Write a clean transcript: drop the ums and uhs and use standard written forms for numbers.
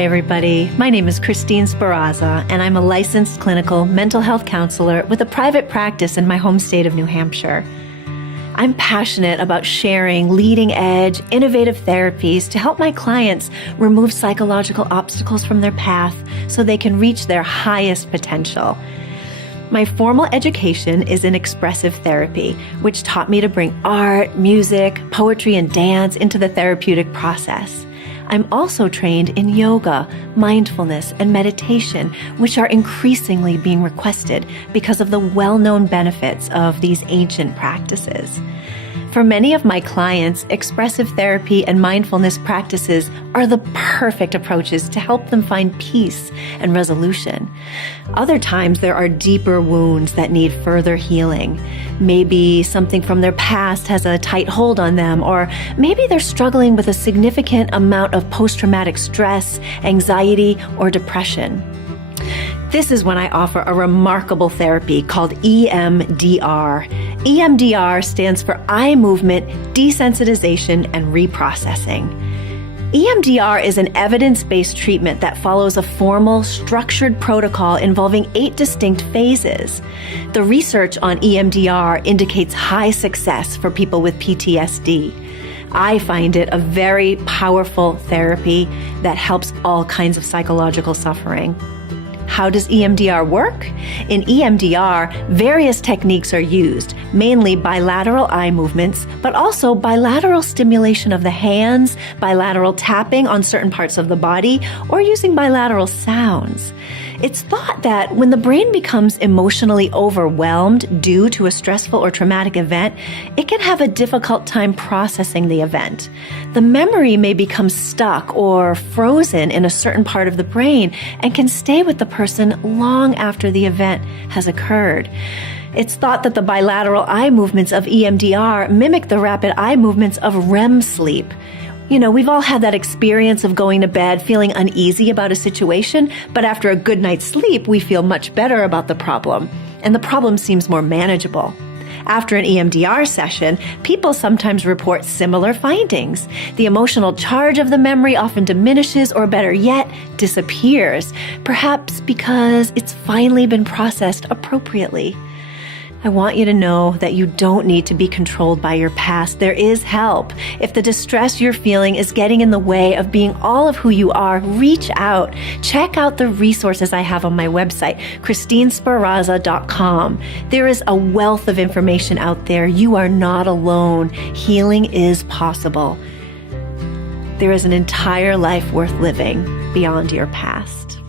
Hi, everybody. My name is Christine Sperrazza, and I'm a licensed clinical mental health counselor with a private practice in my home state of New Hampshire. I'm passionate about sharing leading-edge, innovative therapies to help my clients remove psychological obstacles from their path so they can reach their highest potential. My formal education is in expressive therapy, which taught me to bring art, music, poetry, and dance into the therapeutic process. I'm also trained in yoga, mindfulness, and meditation, which are increasingly being requested because of the well-known benefits of these ancient practices. For many of my clients, expressive therapy and mindfulness practices are the perfect approaches to help them find peace and resolution. Other times, there are deeper wounds that need further healing. Maybe something from their past has a tight hold on them, or maybe they're struggling with a significant amount of post-traumatic stress, anxiety, or depression. This is when I offer a remarkable therapy called EMDR. EMDR stands for Eye Movement Desensitization and Reprocessing. EMDR is an evidence-based treatment that follows a formal, structured protocol involving 8 distinct phases. The research on EMDR indicates high success for people with PTSD. I find it a very powerful therapy that helps all kinds of psychological suffering. How does EMDR work? In EMDR, various techniques are used, mainly bilateral eye movements, but also bilateral stimulation of the hands, bilateral tapping on certain parts of the body, or using bilateral sounds. It's thought that when the brain becomes emotionally overwhelmed due to a stressful or traumatic event, it can have a difficult time processing the event. The memory may become stuck or frozen in a certain part of the brain and can stay with the person long after the event has occurred. It's thought that the bilateral eye movements of EMDR mimic the rapid eye movements of REM sleep. We've all had that experience of going to bed feeling uneasy about a situation, but after a good night's sleep, we feel much better about the problem, and the problem seems more manageable. After an EMDR session, people sometimes report similar findings. The emotional charge of the memory often diminishes, or better yet, disappears, perhaps because it's finally been processed appropriately. I want you to know that you don't need to be controlled by your past. There is help. If the distress you're feeling is getting in the way of being all of who you are, reach out. Check out the resources I have on my website, christinesperrazza.com. There is a wealth of information out there. You are not alone. Healing is possible. There is an entire life worth living beyond your past.